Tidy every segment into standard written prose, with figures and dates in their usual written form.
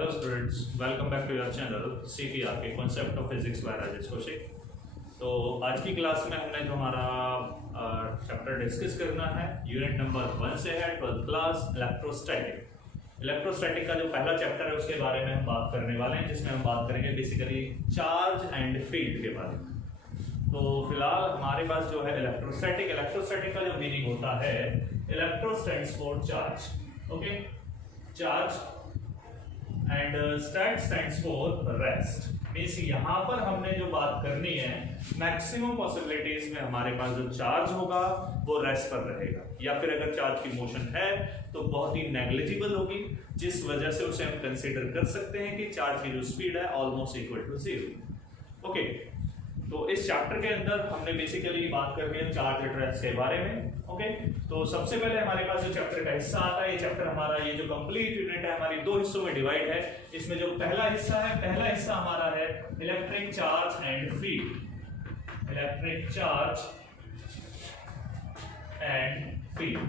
Hello students, welcome back to your channel CPR के concept of physics by Rajesh Kaushik. तो आज की क्लास में हमने जो हमारा चैप्टर डिस्कस करना है यूनिट नंबर 1 से है 12th क्लास इलेक्ट्रोस्टैटिक। इलेक्ट्रोस्टैटिक का जो पहला चैप्टर है उसके बारे में हम बात करने वाले हैं, जिसमें हम बात करेंगे बेसिकली चार्ज एंड फील्ड के बारे में। तो फिलहाल हमारे पास जो है इलेक्ट्रोस्टैटिक का जो मीनिंग होता है, electro stands for charge, okay, charge and stat stands for rest. Means यहाँ पर हमने जो बात करनी है, मैक्सिमम पॉसिबिलिटीज में हमारे पास जो चार्ज होगा वो रेस्ट पर रहेगा, या फिर अगर चार्ज की मोशन है तो बहुत ही नेग्लिजिबल होगी, जिस वजह से उसे हम कंसीडर कर सकते हैं कि चार्ज की जो स्पीड है ऑलमोस्ट इक्वल टू 0। ओके, तो इस चैप्टर के अंदर हमने बेसिकली बात करनी है चार्ज एट रेस्ट के बारे में। ओके, तो सबसे पहले हमारे पास जो चैप्टर का हिस्सा आता है, ये चैप्टर हमारा ये जो कंप्लीट यूनिट है हमारी दो हिस्सों में डिवाइड है। इसमें जो पहला हिस्सा हमारा है electric charge and field, electric charge and field.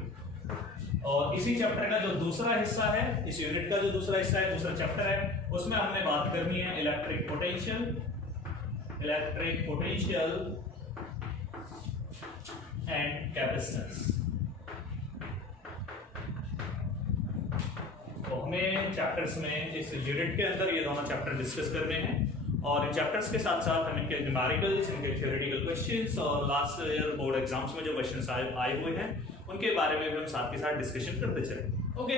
और इसी चैप्टर का जो दूसरा हिस्सा है, इस यूनिट का जो दूसरा हिस्सा है, दूसरा चैप्टर है, उसमें हमने बात करनी है इलेक्ट्रिक पोटेंशियल एंड कैपेसिटेंस। तो हमें चैप्टर्स में इस यूनिट के अंदर ये दोनों चैप्टर डिस्कस करने हैं, और इन चैप्टर्स के साथ साथ हम इनके न्यूमेरिकल्स, इनके थ्योरेटिकल क्वेश्चंस और लास्ट ईयर बोर्ड एग्जाम्स में जो क्वेश्चंस आए हुए हैं उनके बारे में भी हम साथ के साथ डिस्कशन करते चलेंगे। ओके,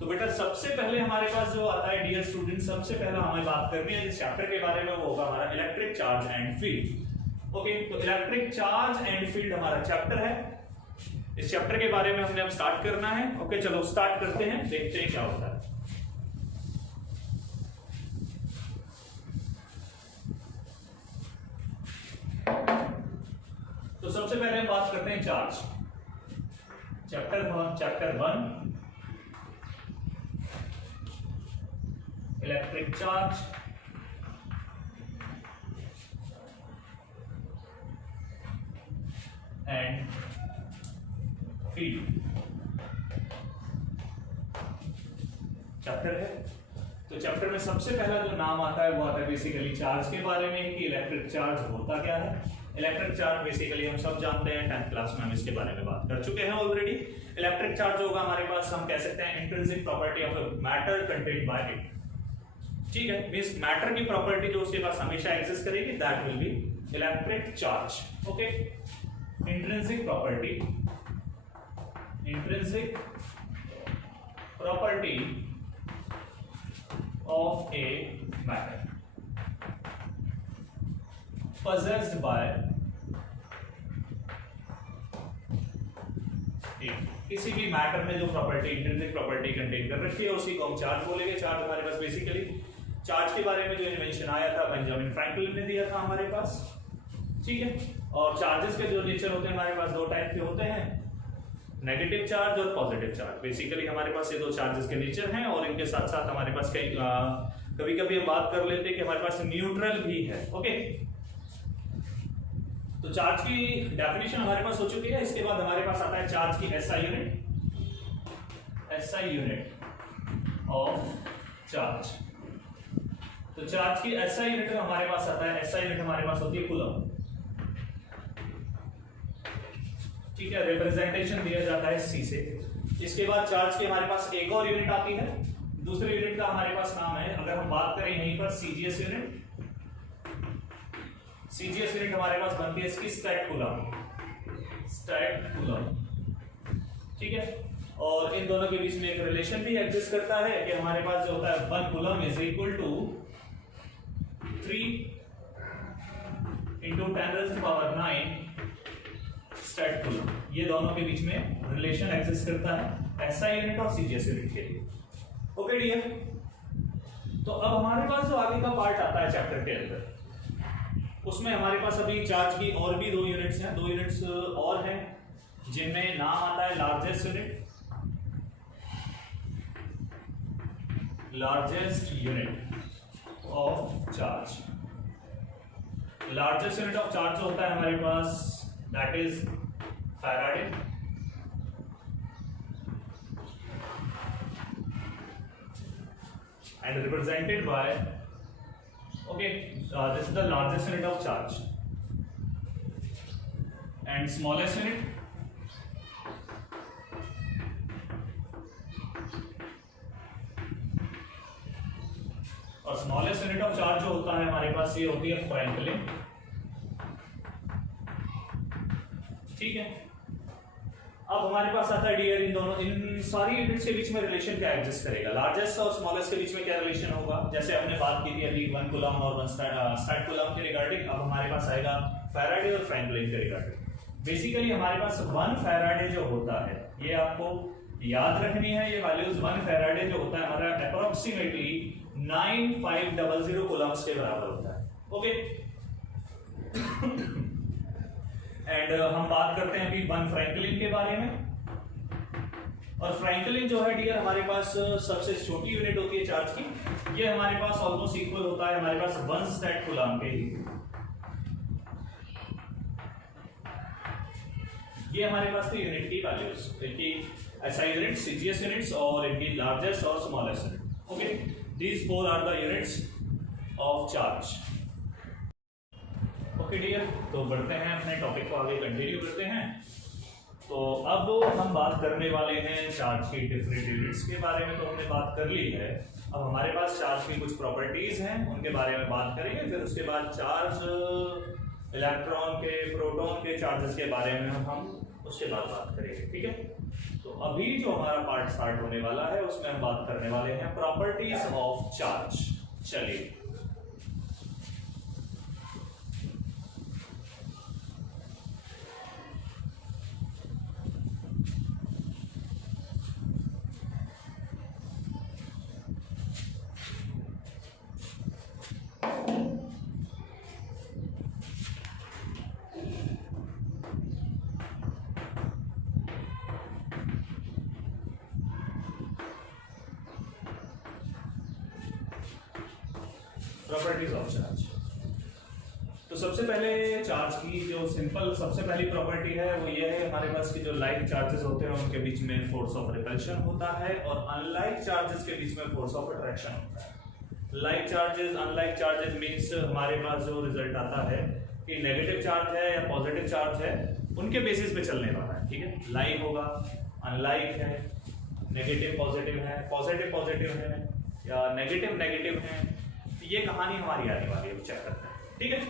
तो बेटा सबसे पहले हमारे पास जो आता है डियर स्टूडेंट, सबसे पहले हमें बात करनी है इस चैप्टर के बारे में, वो होगा हमारा electric charge and field. Okay, तो इलेक्ट्रिक चार्ज एंड फील्ड हमारा चैप्टर है। इस चैप्टर के बारे में हमने अब स्टार्ट करना है। ओके, चलो स्टार्ट करते हैं, देखते हैं क्या होता है। तो सबसे पहले हम बात करते हैं charge, chapter 1 electric charge and field chapter है। तो चैप्टर में सबसे पहला जो नाम आता है वो आता है बेसिकली चार्ज के बारे में, कि इलेक्ट्रिक चार्ज होता क्या है। इलेक्ट्रिक चार्ज बेसिकली हम सब जानते हैं, 10th क्लास में हम इसके बारे में बात कर चुके हैं ऑलरेडी। इलेक्ट्रिक चार्ज होगा हमारे पास, हम कह सकते हैं intrinsic property of a matter contained by it. ठीक है, मींस मैटर की प्रॉपर्टी जो उसके पास हमेशा एग्जिस्ट करेगी, that will be electric charge. Okay, intrinsic property of a matter possessed by किसी भी मैटर में जो प्रॉपर्टी इंट्रिंसिक प्रॉपर्टी कंटेन कर रखी है उसी को हम चार्ज बोलेंगे। चार्ज हमारे पास बेसिकली चार्ज के बारे में जो इन्वेंशन आया था बेंजामिन फ्रैंकलिन ने दिया था हमारे पास। ठीक है, और चार्जेस के जो नेचर होते हैं हमारे पास दो टाइप के होते हैं, नेगेटिव चार्ज और पॉजिटिव चार्ज। बेसिकली हमारे पास ये दो चार्जेस के नेचर हैं, और इनके साथ साथ हमारे पास कभी कभी हम बात कर लेते हैं कि हमारे पास न्यूट्रल भी है। ओके, तो चार्ज की डेफिनेशन हमारे पास हो चुकी है। इसके बाद हमारे पास आता है चार्ज की SI यूनिट ऑफ चार्ज। तो चार्ज की SI यूनिट हमारे पास आता है, SI यूनिट हमारे पास होती है कूलम। ठीक है, रिप्रेजेंटेशन दिया जाता है C से। इसके बाद चार्ज की हमारे पास एक और यूनिट आती है, दूसरे यूनिट का हमारे पास नाम है, अगर हम बात करें यहीं पर CGS यूनिट। CGS यूनिट हमारे पास बनती है इसकी स्टैट कूलम। ठीक है, और इन दोनों के बीच में एक रिलेशन भी एग्जिस्ट करता है कि हमारे पास जो होता है 1 coulomb is equal to 3 × 10⁹ stat coulomb. ये दोनों के बीच में रिलेशन एग्जिस्ट करता है SI यूनिट और CGS यूनिट के लिए। ओके डियर, तो अब हमारे पास जो आगे का पार्ट आता है चैप्टर के अंदर, उसमें हमारे पास अभी चार्ज की और भी दो यूनिट्स हैं, दो यूनिट्स और हैं जिनमें नाम आता है largest unit of charge. Largest unit of charge जो होता है हमारे पास, that is Faraday. and represented by, okay, this is the largest unit of charge and smallest unit और स्मॉलेस्ट यूनिट ऑफ चार्ज जो होता है हमारे पास ये होती है फ्रैंकलिन। ठीक है, अब हमारे पास आता है डियर इन सारी यूनिट्स के बीच में रिलेशन क्या एग्जिस्ट करेगा, लार्जेस्ट और स्मॉलेस्ट के बीच में क्या रिलेशन होगा। जैसे हमने बात की थी अभी 1 कूलम और 1 स्टैट कूलम के रिगार्डिंग, अब हमारे पास आएगा फैराडे और फ्रैंकलिन के रिगार्डिंग। बेसिकली हमारे पास 1 फैराडे जो होता है, ये आपको याद रखनी है, ये वैल्यूज 1 फैराडे जो होता है हमारा अप्रोक्सीमेटली 9500 कूलम्स के बराबर होता है। ओके, एंड हम बात करते हैं अभी 1 फ्रैंकलिन के बारे में। और फ्रैंकलिन जो है डियर हमारे पास सबसे छोटी यूनिट होती है चार्ज की, ये हमारे पास ऑलमोस्ट इक्वल होता है हमारे पास 1 स्टैट कूलम के ही। ये हमारे पास थी यूनिट की वैल्यूज, इनकी एसआई यूनिट, सीजीएस यूनिट्स और इनकी लार्जेस्ट और smallest unit. Okay, these 4 are the units of charge. Okay dear, तो बढ़ते हैं अपने टॉपिक को आगे कंटिन्यू करते हैं। तो अब हम बात करने वाले हैं चार्ज की डिफरेंट यूनिट्स के बारे में, तो हमने बात कर ली है। अब हमारे पास चार्ज की कुछ प्रॉपर्टीज हैं, उनके बारे में बात करेंगे, फिर उसके बाद चार्ज इलेक्ट्रॉन के, प्रोटॉन के चार्जेस के बारे में हम उसके बाद बात करेंगे। ठीक है, तो अभी जो हमारा पार्ट स्टार्ट होने वाला है उसमें हम बात करने वाले हैं प्रॉपर्टीज ऑफ चार्ज। चलिए, प्रॉपर्टीज ऑफ चार्ज। तो सबसे पहले चार्ज की जो सिंपल सबसे पहली प्रॉपर्टी है वो ये है, हमारे पास की जो लाइक चार्जेस होते हैं उनके बीच में फोर्स ऑफ रिपल्शन होता है और अनलाइक चार्जेस के बीच में फोर्स ऑफ अट्रैक्शन होता है। Like charges, unlike charges means हमारे पास जो रिजल्ट आता है कि नेगेटिव चार्ज है या पॉजिटिव चार्ज है उनके बेसिस पे चलने वाला है। ठीक है, लाइक होगा, अनलाइक है, नेगेटिव पॉजिटिव है, पॉजिटिव पॉजिटिव है या नेगेटिव नेगेटिव है, ये कहानी हमारी आने वाली है, चेक करते हैं। ठीक है,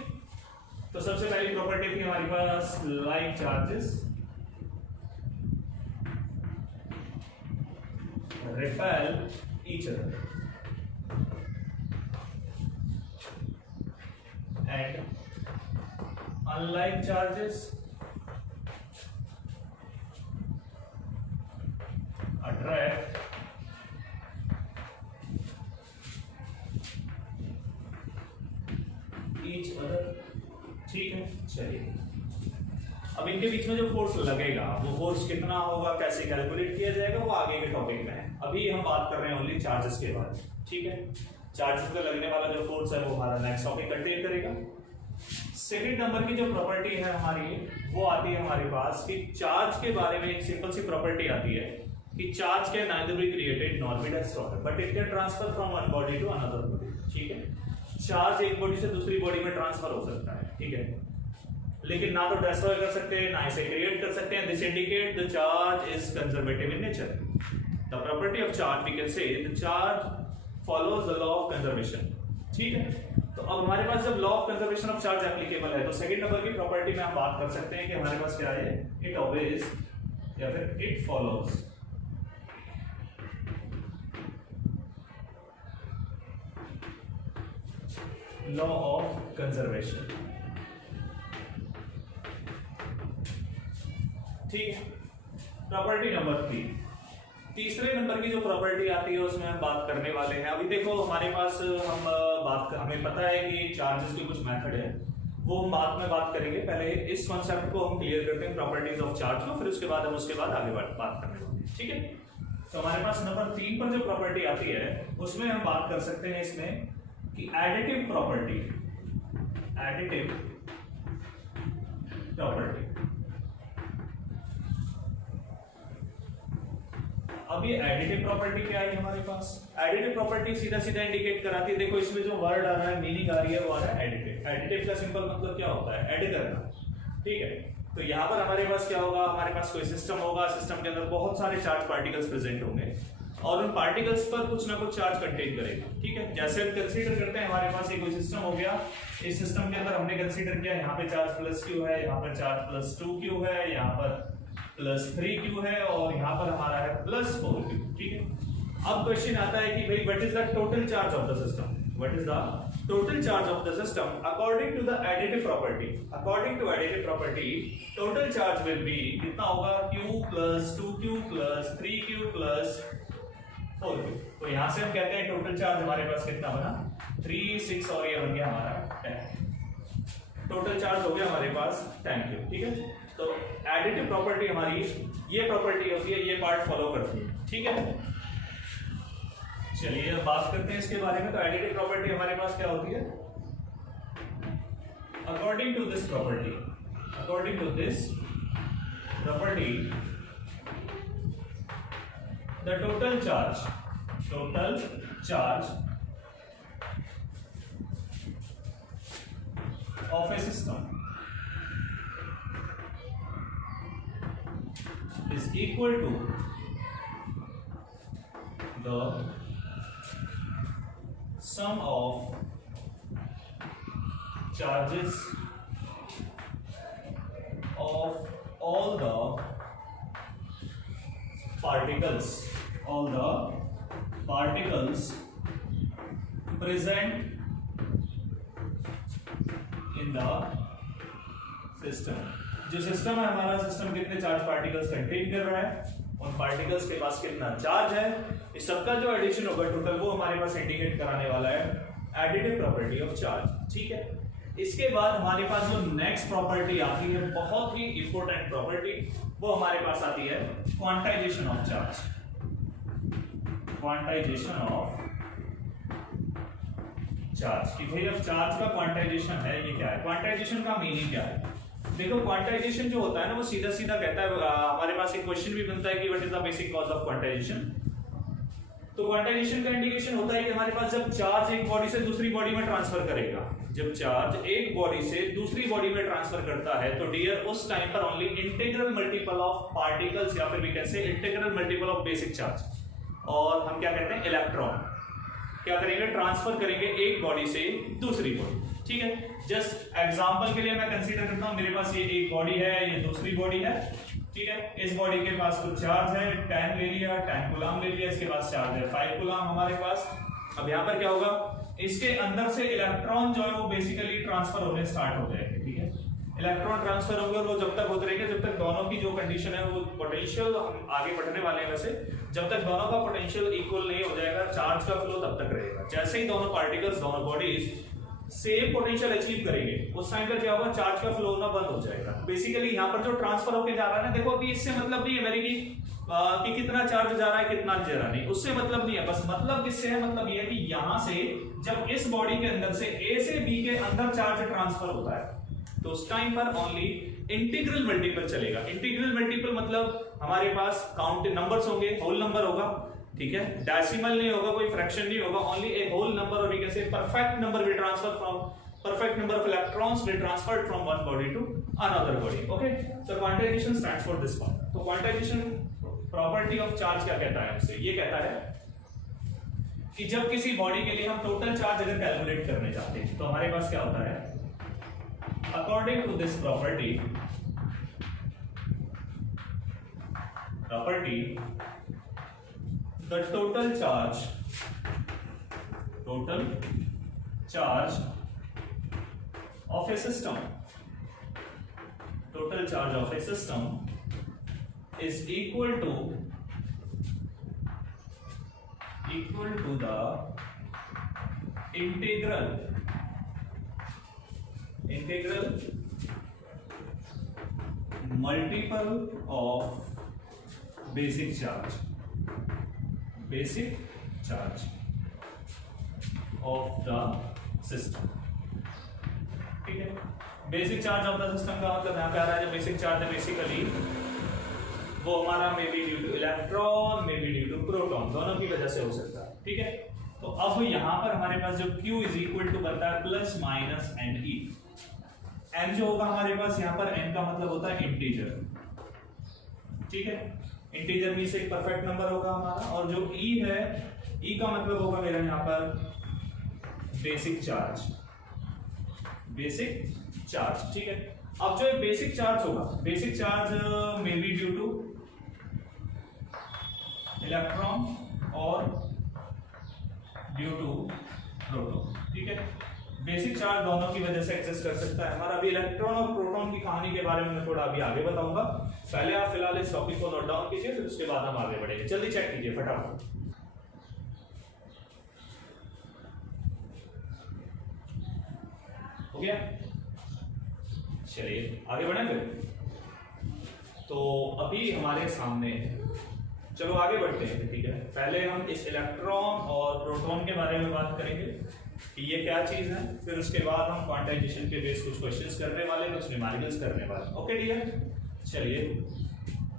तो सबसे पहली प्रॉपर्टी थी हमारे पास like charges repel each other and unlike charges attract each other. ठीक है, चलिए, अब इनके बीच में जो फोर्स लगेगा वो फोर्स कितना होगा, कैसे कैलकुलेट किया जाएगा, वो आगे के टॉपिक में है। अभी हम बात कर रहे हैं ओनली चार्जेस के बारे में। ठीक है, चार्जेस पे लगने वाला जो फोर्स है वो हमारा नेक्स्ट टॉपिक कंटेन करेगा। सेकंड नंबर की जो प्रॉपर्टी है हमारी वो आती है हमारे पास कि चार्ज के बारे में एक सिंपल सी प्रॉपर्टी आती है कि charge can neither be created nor be destroyed but it can transfer from one body to another body. ठीक है, चार्ज एक बॉडी से दूसरी बॉडी में ट्रांसफर हो सकता है। ठीक है, लेकिन ना तो डिस्ट्रॉय कर सकते हैं ना इसे क्रिएट कर सकते हैं। This indicate the charge is conservative in nature. The property of charge we can say the charge follows the law of conservation. ठीक है, तो अब हमारे पास जब law of conservation of charge applicable है तो सेकंड नंबर की प्रॉपर्टी में हम बात कर सकते हैं कि हमारे पास क्या है, इट ऑलवेज या फिर it follows law of conservation. ठीक है, प्रॉपर्टी नंबर 3। तीसरे नंबर की जो प्रॉपर्टी आती है उसमें हम बात करने वाले हैं। अभी देखो हमारे पास हमें पता है कि चार्जेस की कुछ मेथड है, वो हम बाद में बात करेंगे। पहले इस कॉन्सेप्ट को हम क्लियर करते हैं प्रॉपर्टीज ऑफ चार्ज को, फिर उसके बाद हम उसके बाद आगे बात करने वाले हैं। ठीक है, तो हमारे पास नंबर 3 पर जो प्रॉपर्टी आती है उसमें हम बात कर सकते हैं इसमें कि एडिटिव प्रॉपर्टी। अब ये एडिटिव प्रॉपर्टी क्या है हमारे पास? एडिटिव प्रॉपर्टी सीधा सीधा इंडिकेट कराती है, देखो इसमें जो वर्ड आ रहा है, मीनिंग आ रही है, वो आ रहा है एडिटिव। एडिटिव का सिंपल मतलब क्या होता है? ऐड करना, ठीक है। तो यहाँ पर हमारे पास क्या होगा? हमारे पास कोई सिस्टम होगा, सिस्टम के अंदर बहुत सारे चार्ज पार्टिकल्स प्रेजेंट होंगे और उन पार्टिकल्स पर कुछ ना कुछ चार्ज कंटेन करेगा, ठीक है। जैसे हम कंसीडर करते हैं हमारे पास एक कोई सिस्टम हो गया, इस सिस्टम के अंदर हमने कंसीडर किया यहाँ पे चार्ज प्लस क्यू है, यहाँ पर चार्ज प्लस 2q है, यहाँ पर प्लस 3q है और यहाँ पर हमारा है प्लस 4q, ठीक है। अब क्वेश्चन आता है कि भाई what is the total charge of the system? What is the total charge of the system according to the additive property? According to additive property, total charge will be कितना होगा? q plus 2q plus 3q plus 4q। तो यहाँ से हम कहते हैं total charge हमारे पास कितना बना? 3, 6 और ये बन गया हमारा 10। टोटल चार्ज हो गया हमारे पास 10q, ठीक है। तो एडिटिव प्रॉपर्टी हमारी ये प्रॉपर्टी होती है, ये पार्ट फॉलो करती है, ठीक है। चलिए अब बात करते हैं इसके बारे में। तो एडिटिव प्रॉपर्टी हमारे पास क्या होती है? According to this property, according to this property the total charge of a system is equal to the sum of charges of all the particles present in the system। जो system है हमारा, system कितने charge particles contain कर रहा है, उन particles के पास कितना चार्ज है, इस सबका जो एडिशन होगा टोटल, वो हमारे पास इंडिकेट कराने वाला है एडिटिव प्रॉपर्टी ऑफ चार्ज, ठीक है। इसके बाद हमारे पास जो नेक्स्ट प्रॉपर्टी आती है, बहुत ही इंपॉर्टेंट प्रॉपर्टी, वो हमारे पास आती है quantization of charge. Quantization of charge कि भाई अब चार्ज का क्वांटाइजेशन है, ये क्या है? क्वांटाइजेशन का मीनिंग क्या है? देखो क्वांटाइजेशन जो होता है ना, वो सीधा सीधा कहता है, हमारे पास एक क्वेश्चन भी बनता है कि what is the basic cause of quantization. तो क्वांटाइजेशन का इंडिकेशन होता है कि हमारे पास जब चार्ज एक बॉडी से दूसरी बॉडी में ट्रांसफर करेगा, जब चार्ज एक बॉडी से दूसरी बॉडी में ट्रांसफर करता है, तो डियर उस टाइम पर only integral multiple of particles या फिर we can say integral multiple of basic charge, और हम क्या कहते हैं इलेक्ट्रॉन, क्या करेंगे? ट्रांसफर करेंगे एक बॉडी से दूसरी बॉडी, ठीक है। जस्ट एग्जांपल के लिए मैं कंसीडर करता हूं, मेरे पास ये एक बॉडी है, ये दूसरी बॉडी है, ठीक है। इस बॉडी के पास कुछ चार्ज है, 10 ले लिया, 10 कूलम ले लिया, इसके पास चार्ज है 5 कूलम हमारे पास। अब यहाँ पर क्या होगा? इसके अंदर से इलेक्ट्रॉन जो है वो बेसिकली ट्रांसफर होने स्टार्ट हो जाएंगे, ठीक है। इलेक्ट्रॉन ट्रांसफर होंगे और वो जब तक होते रहेंगे जब तक दोनों की जो कंडीशन है, वो पोटेंशियल, हम आगे बढ़ने वाले हैं वैसे, जब तक दोनों का पोटेंशियल इक्वल नहीं हो जाएगा, चार्ज का फ्लो तब तक रहेगा। जैसे ही दोनों पार्टिकल्स, दोनों बॉडीज सेम पोटेंशियल अचीव करेंगे, उस टाइम पर क्या होगा? चार्ज का फ्लो होना बंद हो जाएगा। बेसिकली यहाँ पर जो ट्रांसफर होके जा रहा है ना, देखो अभी इससे मतलब नहीं है मेरी कि कितना चार्ज जा रहा है कितना जा रहा नहीं, उससे मतलब नहीं है। बस मतलब किससे है? मतलब ये है कि यहाँ से जब इस बॉडी के अंदर से ए से बी के अंदर चार्ज ट्रांसफर होता है, तो उस टाइम पर ओनली इंटीग्रल मल्टीपल चलेगा। इंटीग्रल मल्टीपल मतलब हमारे पास काउंट नंबर्स होंगे, होल नंबर होगा, ठीक है। डेसिमल नहीं होगा, कोई फ्रैक्शन नहीं होगा, ओनली ए होल नंबर, और we can say perfect number will transfer from, perfect number of electrons will transferred from one body to another body, okay। so quantization stands for this one। तो quantization property of charge क्या कहता है हमसे? ये कहता है कि जब किसी बॉडी के लिए हम टोटल चार्ज अगर कैलकुलेट करने चाहते हैं, तो हमारे पास क्या होता है? According to this property the total charge of a system is equal to the integral multiple of basic charge of the system, ठीक है। Basic charge of the system का मतलब यहाँ पे आ रहा है, जो बेसिक चार्ज है बेसिकली वो हमारा may be due to electron, may be due to proton, दोनों की वजह से हो सकता है। ठीक है, तो अब यहाँ पर हमारे पास जो Q इज इक्वल टू बनता है plus minus n e. n जो होगा हमारे पास यहाँ पर, n का मतलब होता है इंटीजर। ठीक है, इंटीजर में से एक परफेक्ट नंबर होगा हमारा, और जो E है, E का मतलब होगा मेरा यहाँ पर बेसिक चार्ज, बेसिक चार्ज। ठीक है, अब जो बेसिक चार्ज होगा, basic charge may be due to electron और ड्यू टू प्रोटॉन। ठीक है, बेसिक चार्ज दोनों की वजह से एग्जिस्ट कर सकता है हमारा। अभी इलेक्ट्रॉन और प्रोटॉन की कहानी के बारे में मैं थोड़ा अभी आगे बताऊंगा, पहले आप फिलहाल इस टॉपिक को नोट डाउन कीजिए, फिर उसके बाद हम आगे बढ़ेंगे। जल्दी चेक कीजिए फटाफट। हो गया, चलिए आगे बढ़ेंगे। तो अभी हमारे सामने, चलो आगे बढ़ते हैं। ठीक है, पहले हम इस इलेक्ट्रॉन और प्रोटॉन के बारे में बात करेंगे कि ये क्या चीज है, फिर उसके बाद हम क्वांटाइजेशन के बेस कुछ क्वेश्चंस करने वाले, कुछ न्यूमेरिकल्स करने वाले। ओके डियर, चलिए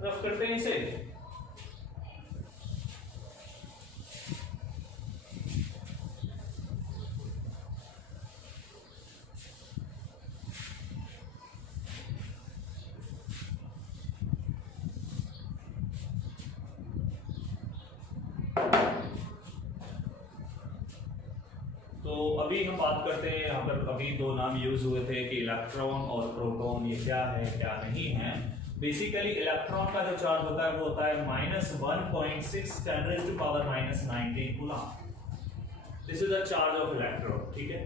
रफ करते हैं इसे। तो अभी हम बात करते हैं, यहाँ पर अभी दो नाम यूज हुए थे कि इलेक्ट्रॉन और प्रोटॉन, ये क्या है क्या नहीं है। बेसिकली इलेक्ट्रॉन का जो चार्ज होता है वो होता है -1.6 ×10⁻⁻19 coulomb. This is the charge of electron. ठीक है,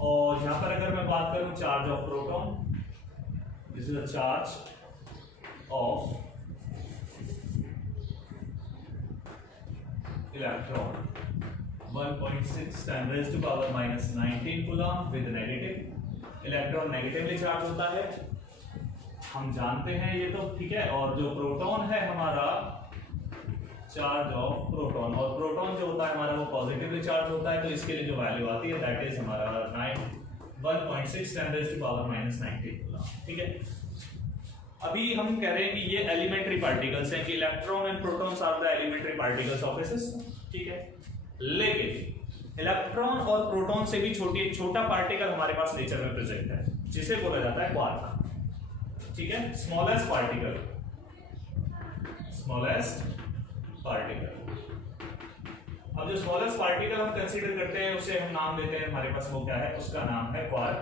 और यहाँ पर अगर मैं बात करूँ charge of proton, this is the charge of electron 1.6 ×10⁻⁻19 coulomb with negative. Electron negatively charge होता है, हम जानते हैं ये तो। ठीक है, और जो प्रोटॉन है हमारा, चार्ज ऑफ प्रोटॉन, और प्रोटॉन जो होता है हमारा वो पॉजिटिवली चार्ज होता है, तो इसके लिए जो वैल्यू आती है दैट इज हमारा 1.6 ×10⁻⁻19 कूलम। ठीक है, अभी हम कह रहे हैं कि ये एलिमेंट्री पार्टिकल्स हैं, कि electron and protons are the elementary particles of a system. ठीक है, लेकिन इलेक्ट्रॉन और प्रोटॉन से भी छोटा पार्टिकल हमारे पास नेचर में प्रेजेंट है, जिसे बोला जाता है क्वार्क। ठीक है, स्मॉलेस्ट पार्टिकल, स्मॉलेस्ट पार्टिकल। अब जो स्मॉलेस्ट पार्टिकल हम कंसीडर करते हैं उसे हम नाम देते हैं, हमारे पास वो क्या है, उसका नाम है क्वार्क।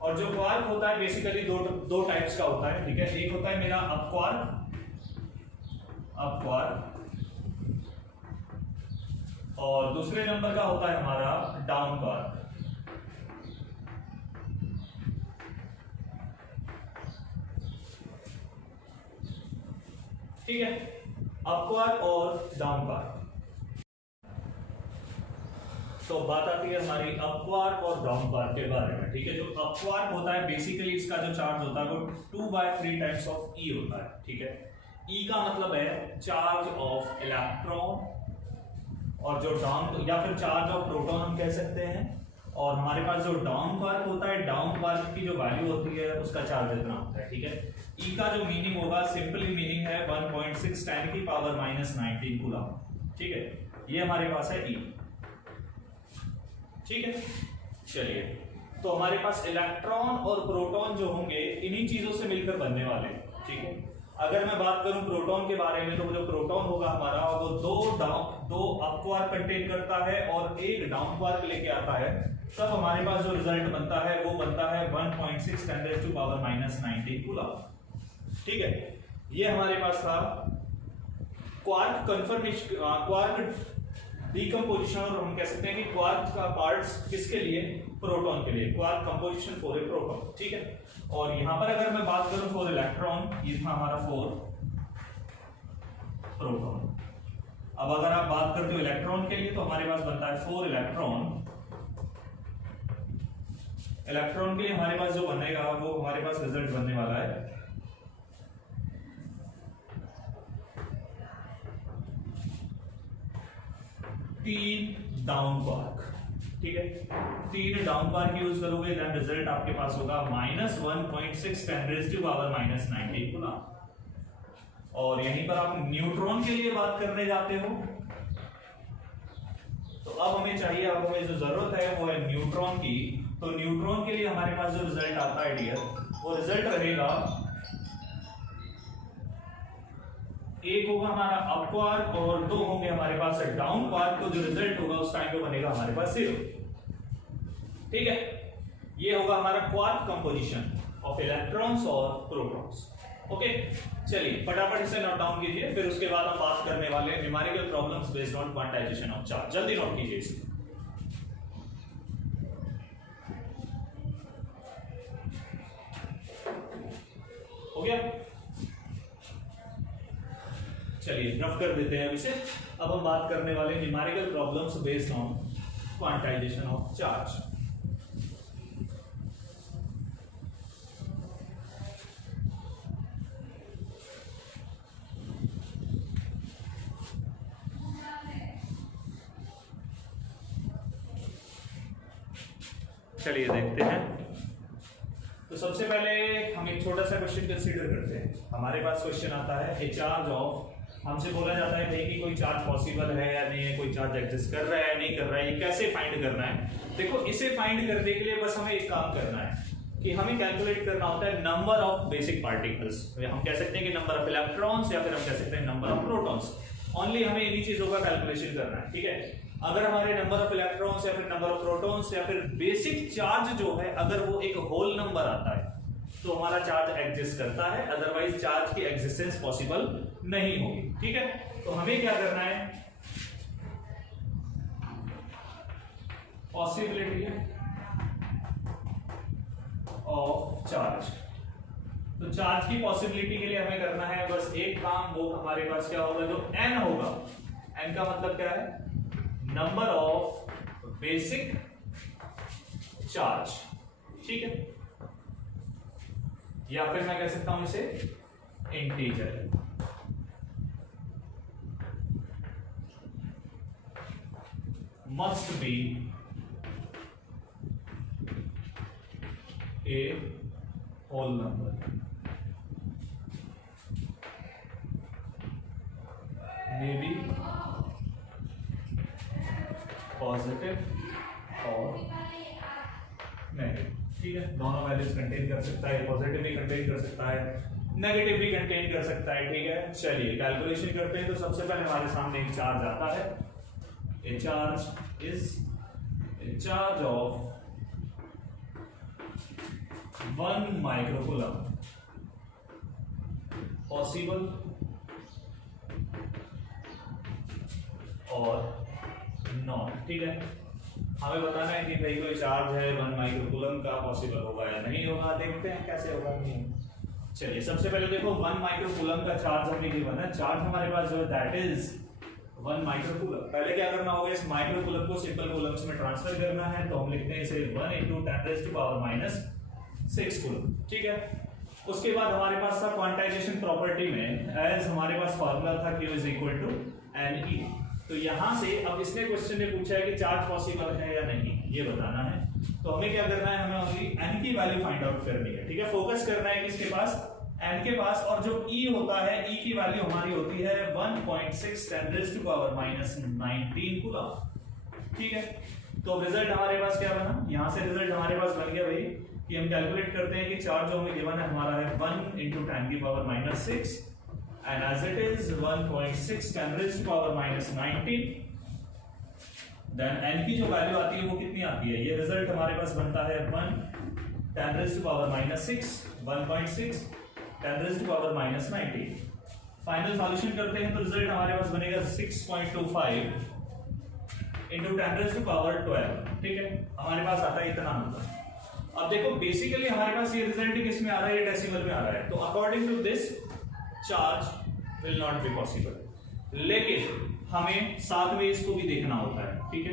और जो क्वार्क होता है बेसिकली दो टाइप्स का होता है। ठीक है, एक होता है मेरा अप क्वार्क, और दूसरे नंबर का होता है हमारा डाउन क्वार्क। ठीक है, अप क्वार्क और डाउन क्वार्क। तो बात आती है हमारी अप क्वार्क और डाउन क्वार्क के बारे में। ठीक है, जो अप क्वार्क होता है बेसिकली इसका जो चार्ज होता है वो 2/3 टाइम्स ऑफ ई होता है। ठीक है, ई का मतलब है चार्ज ऑफ इलेक्ट्रॉन, और जो डाउन या फिर चार्ज ऑफ प्रोटॉन हम कह सकते हैं। और हमारे पास जो डाउन क्वार्क होता है, डाउन क्वार्क की जो वैल्यू होती है उसका चार्ज इतना होता है। ठीक है, ई का जो मीनिंग होगा, सिंपली मीनिंग है 1.6 ×10⁻⁻19 कूलम। ठीक है, ये हमारे पास है ई। ठीक है, चलिए, तो हमारे पास इलेक्ट्रॉन और प्रोटॉन जो होंगे इन्हीं चीजों से मिलकर बनने वाले। ठीक है, अगर मैं बात करूं प्रोटॉन के बारे में, तो जो प्रोटॉन होगा हमारा वो दो अप क्वार्क कंटेन करता है और एक डाउन क्वार्क लेके आता है, तब हमारे पास जो रिजल्ट बनता है वो बनता है 1.6 ×10⁻⁻19 कूलम। ठीक है, ये हमारे पास था क्वार्क कन्फर्मेशन, क्वार्क डीकंपोजिशन, और हम कह सकते हैं कि क्वार्क का पार्ट्स किसके लिए, प्रोटॉन के लिए, quark composition for a proton. ठीक है, और यहां पर अगर मैं बात करूं फॉर इलेक्ट्रॉन, ये था हमारा फॉर प्रोटॉन। अब अगर आप बात करते हो इलेक्ट्रॉन के लिए, तो हमारे पास बनता है फॉर इलेक्ट्रॉन। इलेक्ट्रॉन के लिए हमारे पास जो बनेगा वो हमारे पास रिजल्ट बनने वाला है 3 डाउन क्वार्क। ठीक है, 3 डाउन क्वार्क यूज करोगे, देन रिजल्ट आपके पास होगा -1.6 × 10⁻⁻19 कूलम। और यहीं पर आप न्यूट्रॉन के लिए बात करने जाते हो। तो अब हमें चाहिए, अब हमें जो जरूरत है वो है न्यूट्रॉन की। तो न्यूट्रॉन के लिए हमारे पास जो रिजल्ट आता है डियर, वो रिजल्ट रहेगा, एक होगा हमारा अप क्वार्क और दो होंगे हमारे पास डाउन क्वार्क। तो जो रिजल्ट होगा उस टाइम पे बनेगा हमारे पास 0। ठीक है, ये होगा हमारा क्वार्क कंपोजिशन ऑफ इलेक्ट्रॉन्स और प्रोटॉन्स। ओके, चलिए फटाफट इसे नोट डाउन कीजिए, फिर उसके बाद हम बात करने वाले हैं numerical problems based on quantization of charge. जल्दी नोट कीजिए इसे। हो गया, चलिए रफ कर देते हैं इसे। अब हम बात करने वाले numerical problems based on quantization of charge. चलिए देखते हैं। तो सबसे पहले हम एक छोटा सा क्वेश्चन कंसीडर करते हैं। हमारे पास क्वेश्चन आता है ए चार्ज ऑफ, हमसे बोला जाता है भाई कि कोई चार्ज पॉसिबल है या नहीं है, कोई चार्ज एग्जिस्ट कर रहा है या नहीं कर रहा है, ये कैसे फाइंड करना है। देखो, इसे फाइंड करने के लिए बस हमें एक काम करना है कि हमें कैलकुलेट करना होता है नंबर ऑफ बेसिक पार्टिकल्स। हम कह सकते हैं कि नंबर ऑफ इलेक्ट्रॉन्स या फिर हम कह सकते हैं नंबर ऑफ प्रोटॉन्स। ओनली हमें इन्हीं चीजों का कैलकुलेशन करना है। ठीक है, अगर हमारे नंबर ऑफ इलेक्ट्रॉन्स या फिर नंबर ऑफ प्रोटॉन्स या फिर बेसिक चार्ज जो है अगर वो एक होल नंबर आता है तो हमारा चार्ज एग्जिस्ट करता है, अदरवाइज चार्ज की एग्जिस्टेंस पॉसिबल नहीं होगी। ठीक है, तो हमें क्या करना है, पॉसिबिलिटी ऑफ चार्ज। तो चार्ज की पॉसिबिलिटी के लिए हमें करना है बस एक काम, वो हमारे पास क्या होगा, जो n होगा। n का मतलब क्या है, नंबर ऑफ बेसिक चार्ज। ठीक है, या फिर मैं कह सकता हूं इसे integer. Must be a whole number, may be positive और नेगेटिव। ठीक है, दोनों वैल्यूज कंटेन कर सकता है, पॉजिटिव भी कंटेन कर सकता है, नेगेटिव भी कंटेन कर सकता है। ठीक है, चलिए कैलकुलेशन करते हैं। तो सबसे पहले हमारे सामने एक चार्ज आता है, ए charge is a charge of 1 microcoulomb possible और नॉट। ठीक है, हमें बताना है कि भाई कोई चार्ज है 1 माइक्रोकूलम का, पॉसिबल होगा या नहीं होगा। देखते हैं कैसे होगा। नहीं, चलिए सबसे पहले देखो 1 माइक्रोकूलम का चार्ज हमें गिवन है। चार्ज हमारे पास जो है दैट इज 1 माइक्रोकूलम। पहले क्या करना होगा, इस माइक्रोकूलम को सिंपल कूलम्स में ट्रांसफर करना है। तो हम लिखते हैं इसे 1 × 10⁻⁶ कूलम। ठीक है, उसके बाद हमारे पास था क्वांटाइजेशन प्रॉपर्टी में, एज हमारे पास फॉर्मूला था Q = NE। तो यहां से अब इसने क्वेश्चन में पूछा है कि चार्ज पॉसिबल है या नहीं, ये बताना है। तो हमें क्या करना है, हमें ओनली n की वैल्यू फाइंड आउट करनी है। ठीक है, फोकस करना है किसके पास, n के पास। और जो E होता है, E की वैल्यू हमारी होती है 1.6 × 10⁻⁹ कूलम। ठीक है, तो रिजल्ट हमारे पास क्या बना, यहां से रिजल्ट हमारे पास बन गया भाई कि हम कैलकुलेट करते हैं कि चार्ज जो हमें गिवन है हमारा है 1 × 10⁻⁶ and as it is 1.6 × 10⁻⁹, then n की जो वैल्यू आती है वो कितनी आती है, ये रिजल्ट हमारे पास बनता है 1 × 10⁻⁶ 1.6 10⁻⁻⁹। फाइनल सॉल्यूशन करते हैं तो रिजल्ट हमारे पास बनेगा 6.25 × 10⁻12। ठीक है, हमारे पास आता है इतना नंबर। अब देखो बेसिकली हमारे पास ये रिजल्ट किस में आ रहा है, ये डेसिमल में आ रहा है। तो according to this charge will not be possible, लेकिन हमें साथ में इसको भी देखना होता है। ठीक है,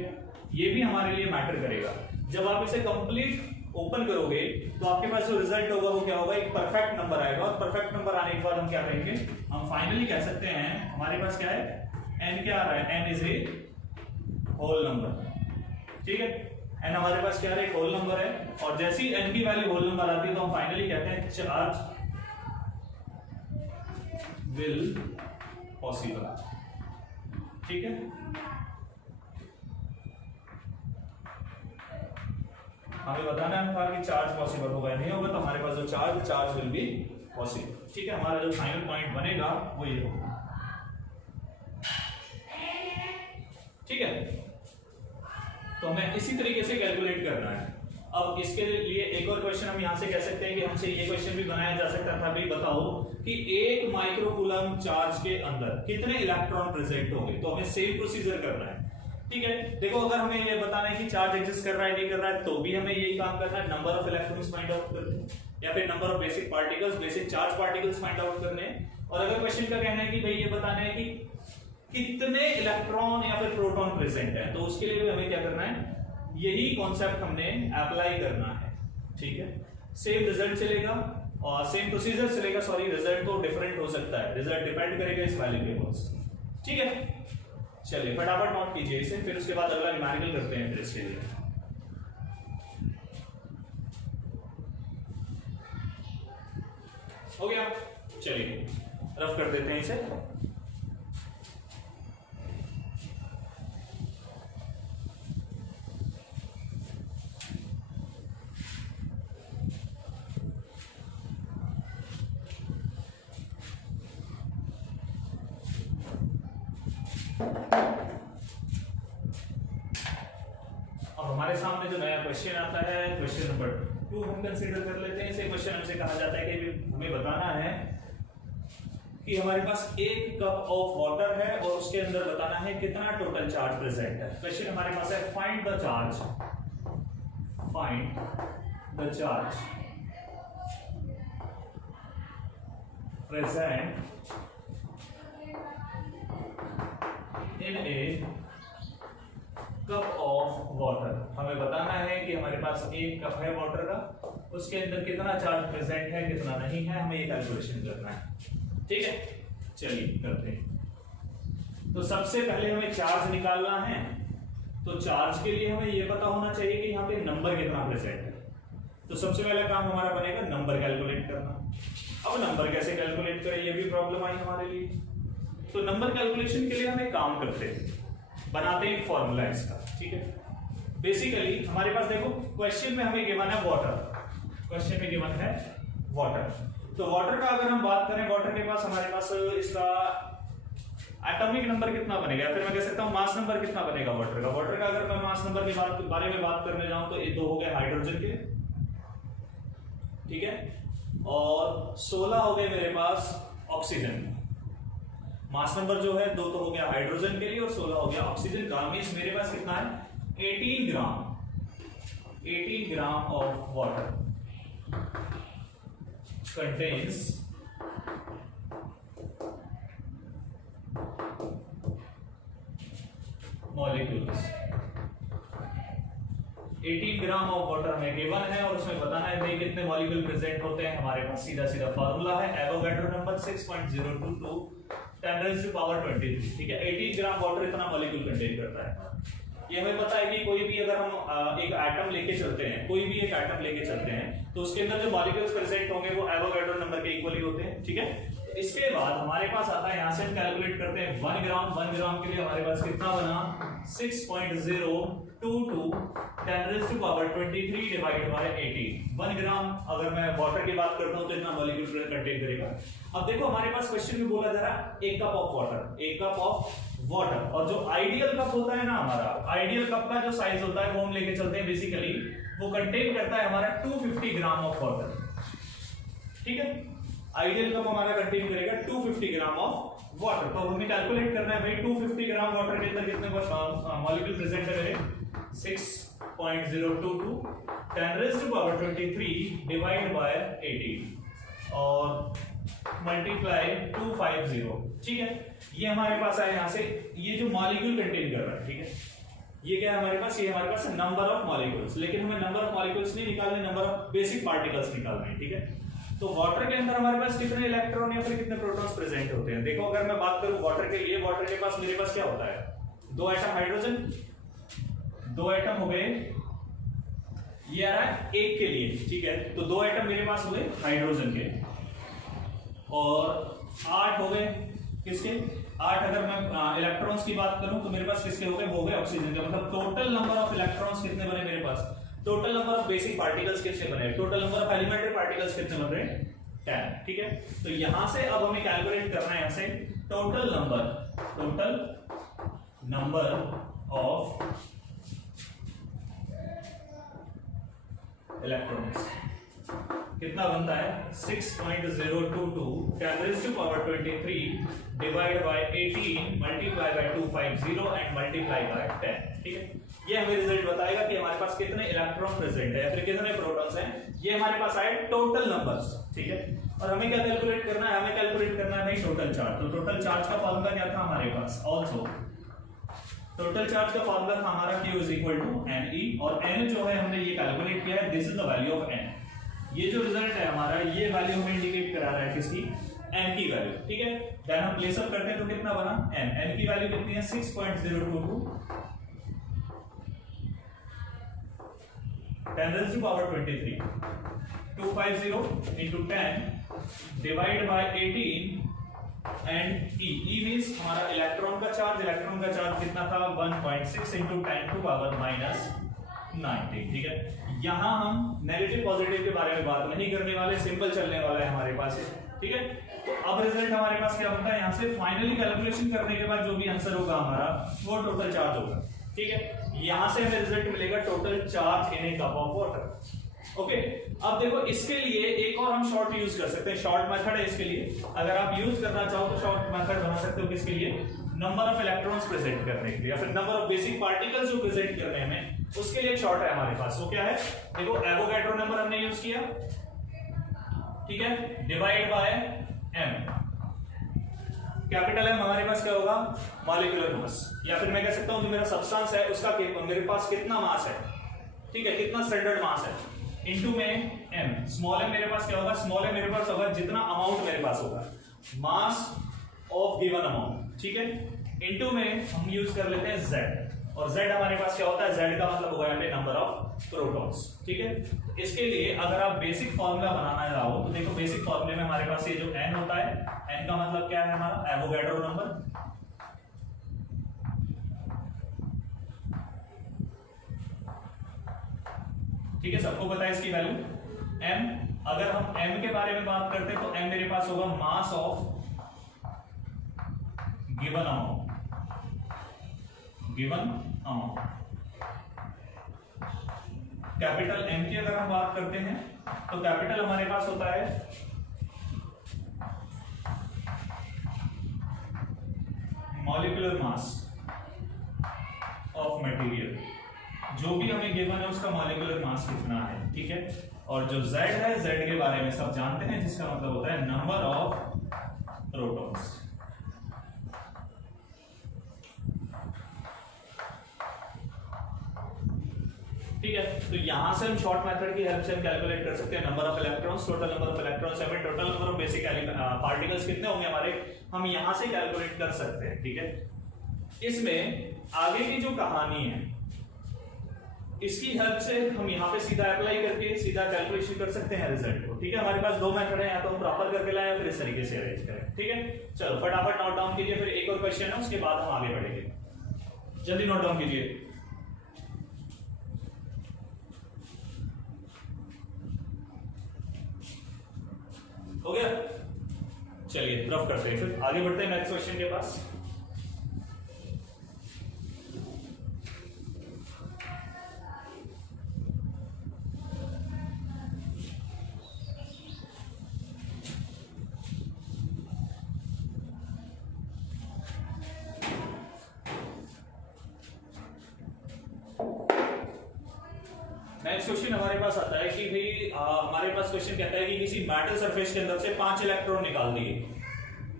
ये भी हमारे लिए मैटर करेगा। जब आप इसे कंप्लीट ओपन करोगे तो आपके पास जो रिजल्ट होगा वो क्या होगा, एक परफेक्ट नंबर आएगा। और परफेक्ट नंबर आने के बाद हम क्या करेंगे, हम फाइनली कह सकते हैं हमारे पास क्या है, n क्या आ रहा है, n is a whole number. ठीक है, n हमारे पास क्या है, एक होल नंबर है। और जैसे ही n की वैल्यू होल नंबर आती है तो हम फाइनली कहते हैं चार्ज विल पॉसिबल। ठीक है, हमें बताना था कि चार्ज पॉसिबल होगा या नहीं होगा, तो हमारे पास जो चार्ज विल बी पॉसिबल। ठीक है, हमारा जो फाइनल पॉइंट बनेगा वो ये होगा। ठीक है, तो हमें इसी तरीके से कैलकुलेट करना है। अब इसके लिए एक और क्वेश्चन हम यहां से कह सकते हैं कि हमसे ये क्वेश्चन भी बनाया जा सकता था, भाई बताओ कि 1 माइक्रोकूलम चार्ज के अंदर कितने इलेक्ट्रॉन प्रेजेंट होंगे। तो हमें सेम प्रोसीजर करना है। ठीक है, देखो अगर हमें ये बताना है कि चार्ज एग्जिस्ट कर रहा है नहीं कर रहा है, तो भी हमें यही काम करना है, number of electrons find out करने हैं, या फिर number of basic particles, basic charge particles find out करने हैं। और अगर क्वेश्चन का कहना है कि भाई ये बताना है कि कितने इलेक्ट्रॉन या फिर प्रोटॉन प्रेजेंट है, तो उसके लिए भी हमें क्या करना है, यही कॉन्सेप्ट हमने अप्लाई करना है। ठीक है, सेम रिजल्ट चलेगा और सेम प्रोसीजर चलेगा, सॉरी रिजल्ट तो डिफरेंट हो सकता है, रिजल्ट डिपेंड करेगा इस वैल्यू के ऊपर। ठीक है, चलिए फटाफट नोट कीजिए इसे, फिर उसके बाद अगला न्यूमेरिकल करते हैं फिर इसके लिए। हो गया, चलिए रफ कर देते हैं इसे। हमारे सामने जो नया क्वेश्चन आता है, क्वेश्चन नंबर 2 हम कंसीडर कर लेते हैं। इसे क्वेश्चन हमसे कहा जाता है कि हमें बताना है कि हमारे पास 1 कप ऑफ वाटर है और उसके अंदर बताना है कितना टोटल चार्ज प्रेजेंट है। क्वेश्चन हमारे पास है find the charge present in A cup of water. हमें बताना है कि हमारे पास 1 कप है वाटर का, उसके अंदर कितना चार्ज प्रेजेंट है कितना नहीं है, हमें ये कैलकुलेशन करना है। ठीक है, चलिए करते हैं। तो सबसे पहले हमें चार्ज निकालना है, तो चार्ज के लिए हमें ये पता होना चाहिए कि यहाँ पे नंबर कितना प्रेजेंट है। तो सबसे पहला काम हमारा बनेगा नंबर कैलकुलेट करना। अब नंबर कैसे कैलकुलेट करें, ये भी प्रॉब्लम आई हमारे लिए। तो नंबर कैलकुलेशन के लिए हम एक काम करते हैं, बनाते हैं फॉर्मूला इसका। ठीक है, बेसिकली हमारे पास देखो क्वेश्चन में हमें गिवन है वाटर, क्वेश्चन में गिवन है वाटर। तो वाटर का अगर हम बात करें, वाटर के पास हमारे पास इसका एटॉमिक नंबर कितना बनेगा, फिर मैं कह सकता हूं मास नंबर कितना बनेगा वाटर का। वाटर का अगर मैं मास नंबर के बारे में बात करने जाऊं तो ये 2 हो गए हाइड्रोजन के, ठीक है, और 16 हो गए मेरे पास ऑक्सीजन। मास नंबर जो है 2 तो हो गया हाइड्रोजन के लिए और 16 हो गया ऑक्सीजन का। मींस मेरे पास कितना है 18 gram of water contains molecules. 18 gram of water हमें गिवन है और उसमें बताना है भाई कितने मॉलिक्यूल प्रेजेंट होते हैं। हमारे पास सीधा सीधा फार्मूला है, Avogadro number 6.022 10 raised to power 23। ठीक है, 18 ग्राम वाटर इतना मॉलिक्यूल कंटेन करता है। ये हमें पता है कि कोई भी अगर हम एक एटम लेके चलते हैं, कोई भी एक एटम लेके चलते हैं, तो उसके अंदर जो मॉलिक्यूल्स प्रेजेंट होंगे वो एवोगाड्रो नंबर के इक्वली होते हैं। ठीक है, इसके बाद हमारे पास आता है, यहां से हम कैलकुलेट करते हैं 1 ग्राम के लिए हमारे पास कितना बना 6.022 10 raised to power 23 divide by 18। 1 ग्राम अगर मैं वाटर की बात करता हूं तो इतना मॉलिक्यूल कंटेन करेगा। अब देखो हमारे पास क्वेश्चन में बोला जा रहा है 1 cup of water, 1 cup of water, और जो आइडियल कप होता है ना, हमारा आइडियल कप का जो साइज होता है वो हम लेके चलते हैं, बेसिकली वो कंटेन करता है हमारा 250 ग्राम ऑफ वाटर। ठीक है, आइडियल कप हमारा कंटेन करेगा 250 ग्राम ऑफ वाटर। तो हमें कैलकुलेट करना है भाई 250 ग्राम वाटर के अंदर कितने मॉलिक्यूल प्रेजेंट है मेरे 6.022 10 raised to power 23 divide by 18 और मल्टीप्लाई 250। ठीक है, ये हमारे पास आया यहाँ से, ये जो मॉलिक्यूल कंटेन कर रहा है। ठीक है, ये क्या है हमारे पास, ये हमारे पास नंबर ऑफ मॉलिक्यूल्स, लेकिन हमें नंबर ऑफ मॉलिक्यूल्स नहीं निकालने, नंबर ऑफ बेसिक पार्टिकल्स निकालने हैं। ठीक है, तो वाटर के अंदर हमारे पास कितने इलेक्ट्रॉन या फिर कितने प्रोटॉन्स प्रेजेंट होते हैं। देखो अगर मैं बात करूं वाटर के लिए, वाटर के पास मेरे पास क्या होता है, 2 एटम हाइड्रोजन, 2 एटम हो गए, ये आ रहा है 1 के लिए। ठीक है, तो 2 एटम मेरे पास हुए हाइड्रोजन के, और 8 हो गए किसके, 8 अगर मैं इलेक्ट्रॉन्स की बात करूं तो मेरे पास किसके हो गए, वो गए ऑक्सीजन के। मतलब टोटल नंबर ऑफ इलेक्ट्रॉन्स कितने बने मेरे पास, total number of basic particles कितने बने, total number of elementary particles कितने बन रहे हैं, 10। ठीक है, तो यहां से अब हमें कैलकुलेट करना है, यहां से टोटल नंबर ऑफ इलेक्ट्रॉन्स कितना बनता है, 6.022 10⁻23 divide by 18 multiply by 250 and multiply by 10। ठीक है, ये हमें रिजल्ट बताएगा कि हमारे पास कितने इलेक्ट्रॉन प्रेजेंट है या फिर कितने प्रोटॉन्स हैं। ये हमारे पास आए टोटल नंबर्स। ठीक है, और हमें क्या कैलकुलेट करना है, हमें कैलकुलेट करना है भाई टोटल चार्ज। तो टोटल चार्ज का फॉर्मूला क्या था हमारे पास, ऑल्सो टोटल चार्ज का फॉर्मूला था हमारा Q is equal to Ne, और N जो है हमने ये कैलकुलेट किया है, this is the value of N। ये जो रिजल्ट है हमारा, ये वैल्यू हमें इंडिकेट करा रहा है किसकी, N की वैल्यू। ठीक है, देन हम प्लेस अप करते हैं तो कितना बना, N की वैल्यू कितनी है, 6.022 10⁻23 250 into 10 divide by 18 and E means हमारा इलेक्ट्रॉन का चार्ज कितना था, 1.6 into 10 to power minus 90। ठीक है, यहां हम नेगेटिव पॉजिटिव के बारे में बात नहीं करने वाले, सिंपल चलने वाला है हमारे पास। ठीक है, तो अब रिजल्ट हमारे पास क्या बनता है, यहां से फाइनली कैलकुलेशन करने के बाद जो भी आंसर होगा हमारा वो टोटल चार्ज होगा। ठीक है, यहां से हमें रिजल्ट मिलेगा total charge in A cup of water. Okay, अब देखो इसके लिए एक और हम शॉर्ट यूज कर सकते हैं, शॉर्ट मेथड है इसके लिए। अगर आप यूज करना चाहो तो शॉर्ट मेथड बना सकते हो किसके लिए, नंबर ऑफ इलेक्ट्रॉन्स प्रेजेंट करने के लिए या फिर नंबर ऑफ बेसिक पार्टिकल्स जो प्रेजेंट करने हैं, उसके लिए एक शॉर्ट है हमारे पास। वो क्या है, देखो एवोगैड्रो नंबर हमने यूज किया, ठीक है, divide by m। Capital M हमारे पास क्या होगा, मॉलिक्यूलर मास, या फिर मैं कह सकता हूं जो मेरा सब्सटेंस है उसका मेरे पास कितना मास है, ठीक है, कितना स्टैंडर्ड मास है, इनटू में m। स्मॉल m मेरे पास क्या होगा, स्मॉल m मेरे पास होगा जितना अमाउंट मेरे पास होगा, मास ऑफ गिवन अमाउंट। ठीक है, इनटू में हम यूज कर लेते हैं z, और z हमारे पास क्या होता है, z का मतलब होगा यहाँ पे नंबर ऑफ प्रोटॉन्स। ठीक है, इसके लिए अगर आप बेसिक फार्मूला बनाना चाहो तो देखो बेसिक फार्मूले में हमारे पास ये जो n होता है, n का मतलब क्या है हमारा, एवोगैड्रो नंबर। ठीक है, सबको पता है इसकी वैल्यू m। अगर हम m के बारे में बात करते हैं तो m मेरे पास होगा mass of given amount, capital M की अगर हम बात करते हैं तो कैपिटल हमारे पास होता है मॉलिक्यूलर मास ऑफ मटेरियल। जो भी हमें गिवन है उसका मॉलिक्यूलर मास कितना है। ठीक है, और जो Z है, Z के बारे में सब जानते हैं, जिसका मतलब होता है नंबर ऑफ प्रोटॉन्स। ठीक है, तो यहां से हम शॉर्ट मेथड की हेल्प से हम कैलकुलेट कर सकते हैं number of electrons, total number of electrons या फिर total number of basic particles कितने होंगे हमारे, हम यहां से कैलकुलेट कर सकते हैं। ठीक है, इसमें आगे की जो कहानी है इसकी हेल्प से हम यहाँ पे सीधा अप्लाई करके सीधा कैलकुलेशन कर सकते हैं रिजल्ट को। ठीक है, हमारे पास दो मेथड है, या तो हम प्रॉपर करके लाएं या फिर इस तरीके से अरेंज करें। ठीक है, चलो फटाफट नोट डाउन कीजिए, फिर एक और क्वेश्चन है उसके बाद हम आगे बढ़ेंगे। जल्दी नोट डाउन कीजिए। हो गया, चलिए रफ करते हैं, फिर आगे बढ़ते हैं नेक्स्ट क्वेश्चन के पास। नेक्स्ट क्वेश्चन हमारे पास आता है कि भाई हमारे पास क्वेश्चन कहता है कि किसी मेटल सरफेस के अंदर से 5 इलेक्ट्रॉन निकाल दिए,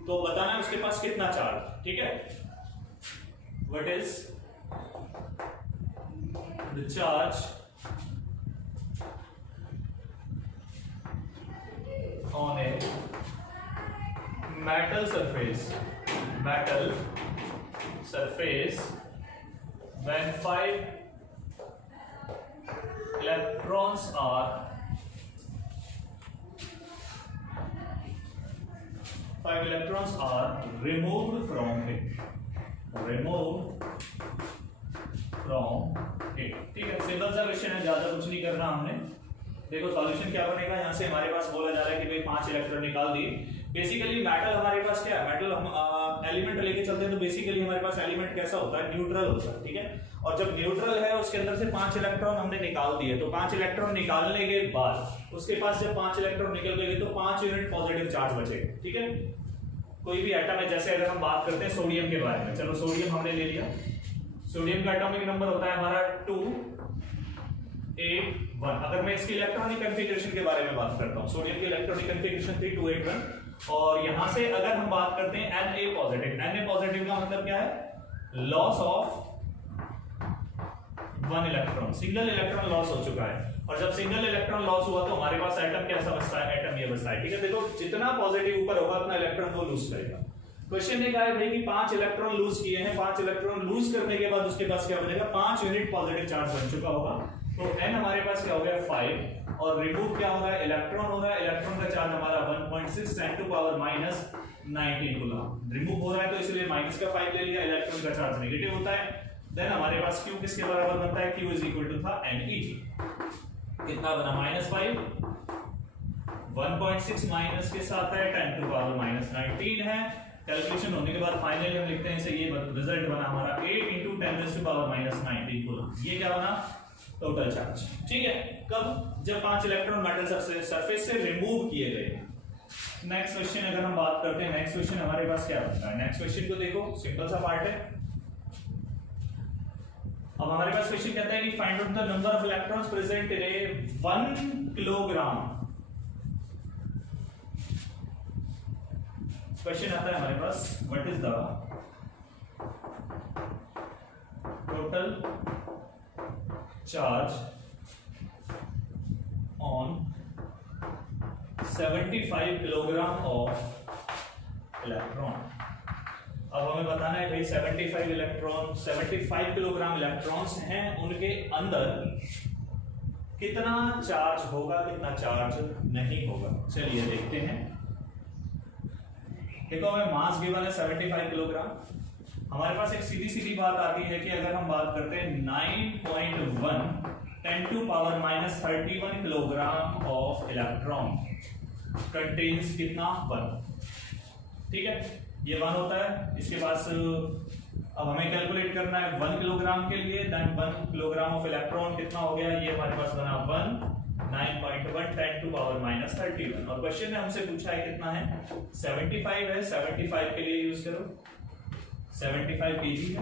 तो बताना है उसके पास कितना चार्ज। ठीक है, what is the charge on a metal surface when 5 electrons are 5 electrons are removed from it, ठीक है। सिंपल सा क्वेश्चन है, ज्यादा कुछ नहीं करना हमने। देखो सॉल्यूशन क्या बनेगा, यहाँ से हमारे पास बोला जा रहा है कि भाई 5 इलेक्ट्रॉन निकाल दिए। बेसिकली मेटल हमारे पास क्या है, मेटल हम एलिमेंट लेके चलते हैं तो बेसिकली हमारे पास एलिमेंट कैसा होता है, न्यूट्रल होता है, ठीक है। और जब न्यूट्रल है उसके अंदर से 5 इलेक्ट्रॉन हमने निकाल दिए, तो 5 इलेक्ट्रॉन निकालने के बाद उसके पास जब 5 इलेक्ट्रॉन निकल गए तो 5 यूनिट पॉजिटिव चार्ज बचेगा, ठीक है। कोई भी एटम है, जैसे अगर हम बात करते हैं सोडियम के बारे में, चलो सोडियम हमने ले लिया। सोडियम का एटॉमिक नंबर होता है हमारा 281। अगर मैं इसकी इलेक्ट्रॉनिक कॉन्फ़िगरेशन के बारे में बात करता हूं, सोडियम की इलेक्ट्रॉनिक कॉन्फ़िगरेशन थी 281। और यहां से अगर हम बात करते हैं Na पॉजिटिव, Na पॉजिटिव का मतलब क्या है, loss of 1 electron, single electron loss हो चुका है। और जब सिंगल इलेक्ट्रॉन लॉस हुआ तो हमारे पास एटम कैसा बचता है, एटम ये बचता है, ठीक है। देखो जितना पॉजिटिव ऊपर होगा उतना इलेक्ट्रॉन वो लूज करेगा। क्वेश्चन ये कहा है भाई कि 5 इलेक्ट्रॉन लूज किए हैं, 5 इलेक्ट्रॉन लूज करने के बाद उसके पास क्या बनेगा, 5 यूनिट पॉजिटिव चार्ज बन चुका होगा। तो n हमारे पास क्या हो गया 5, और रिमूव क्या हो रहा है, इलेक्ट्रॉन हो रहा है। इलेक्ट्रॉन का चार्ज हमारा 1.6 × 10⁻⁻19 कूलम रिमूव हो रहा है, तो इसलिए माइनस का 5 ले लिया। इलेक्ट्रॉन का चार्ज नेगेटिव होता है। देन हमारे पास Q किसके बराबर बनता है, Q = था Ne, कितना बना -5, 1.6 माइनस के साथ है 10⁻⁻19 है। कैलकुलेशन होने के बाद फाइनली हम लिखते हैं इसे, ये रिजल्ट बना हमारा 8 × 10⁻⁻19 कूलम। ये क्या बना, टोटल चार्ज, ठीक है। कब, जब 5 इलेक्ट्रॉन मेटल सरफेस से रिमूव किए गए। नेक्स्ट क्वेश्चन अगर हम बात करते हैं, नेक्स्ट क्वेश्चन हमारे पास क्या बनता है, नेक्स्ट क्वेश्चन को देखो, सिंपल सा पार्ट है। अब हमारे पास क्वेश्चन कहता है कि find out the number of electrons present in a 1 kilogram. Question आता है हमारे पास, what is the total charge on 75 kilogram of electron. अब हमें बताना है भाई 75 किलोग्राम इलेक्ट्रॉन्स हैं, उनके अंदर कितना चार्ज होगा, कितना चार्ज नहीं होगा। चलिए देखते हैं। देखो हमें मास गिवन है 75 किलोग्राम। हमारे पास एक सीधी सीधी बात आती है कि अगर हम बात करते हैं 9.1 10⁻31 किलोग्राम ऑफ इलेक्ट्रॉन कंटेन्स कितना 1, ठीक है, ये 1 होता है। इसके पास अब हमें कैलकुलेट करना है 1 किलोग्राम के लिए, देन 1 किलोग्राम ऑफ इलेक्ट्रॉन कितना हो गया, ये हमारे पास बना 1 9.1 10⁻31। और क्वेश्चन ने हमसे पूछा है कितना है, 75 है। 75 के लिए यूज करो, 75 kg है।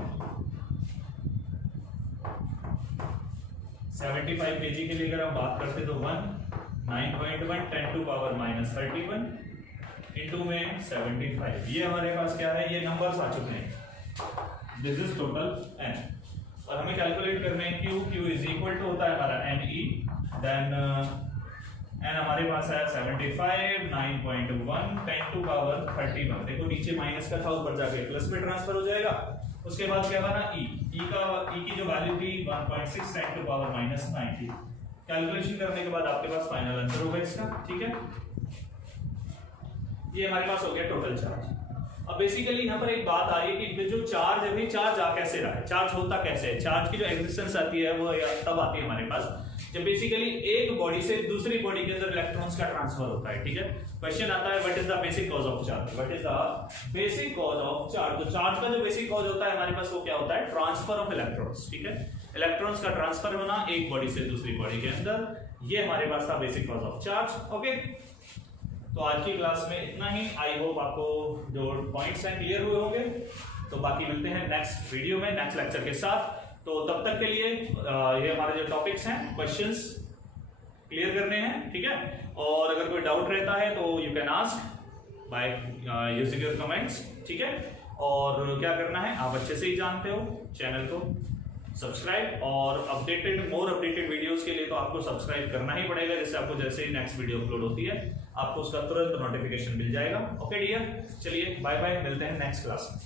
75 kg के लिए अगर हम बात करते तो 1 9.1 10⁻31 इंटू में 75, ये हमारे पास क्या है, ये नंबर्स आ चुके हैं। दिस इज टोटल n, और हमें कैलकुलेट करना है Q होता है हमारा Ne, देन n हमारे पास है 75 9.1 10⁻31। देखो नीचे माइनस का था, ऊपर जाके प्लस में ट्रांसफर हो जाएगा। उसके बाद क्या बना E की जो वैल्यू थी 1.6 10⁻⁻19। कैलकुलेशन करने के बाद आपके पास फाइनल आंसर होगा इसका, ठीक है। ये हमारे पास हो गया टोटल चार्ज। अब बेसिकली यहाँ पर एक बात आ रही है कि जो चार्ज है भाई, चार्ज आ कैसे रहा है, चार्ज होता कैसे है। चार्ज की जो एग्जिस्टेंस आती है वो तब आती है हमारे पास जब बेसिकली एक बॉडी से दूसरी बॉडी के अंदर इलेक्ट्रॉन्स का ट्रांसफर होता है, ठीक है। क्वेश्चन आता है what is the basic cause of charge, what is the basic cause of charge. तो चार्ज का जो बेसिक कॉज होता है हमारे पास वो क्या होता है, ट्रांसफर ऑफ इलेक्ट्रॉन्स, ठीक है। इलेक्ट्रॉन्स का ट्रांसफर होना एक बॉडी से दूसरी बॉडी के अंदर, ये हमारे पास था basic cause of charge, okay. तो आज की क्लास में इतना ही। आई होप आपको जो पॉइंट्स हैं क्लियर हुए होंगे। तो बाकी मिलते हैं नेक्स्ट वीडियो में, नेक्स्ट लेक्चर के साथ। तो तब तक के लिए ये हमारे जो टॉपिक्स हैं, क्वेश्चंस क्लियर करने हैं, ठीक है। और अगर कोई डाउट रहता है तो you can ask by using your comments, ठीक है। और क्या करना है आप अच्छे से ही जानते हो। चैनल को सब्सक्राइब, और मोर अपडेटेड वीडियोस के लिए तो आपको सब्सक्राइब करना ही पड़ेगा, जिससे आपको जैसे ही नेक्स्ट वीडियो अपलोड होती है आपको उसका तुरंत नोटिफिकेशन मिल जाएगा। ओके डियर, चलिए बाय बाय, मिलते हैं नेक्स्ट क्लास में।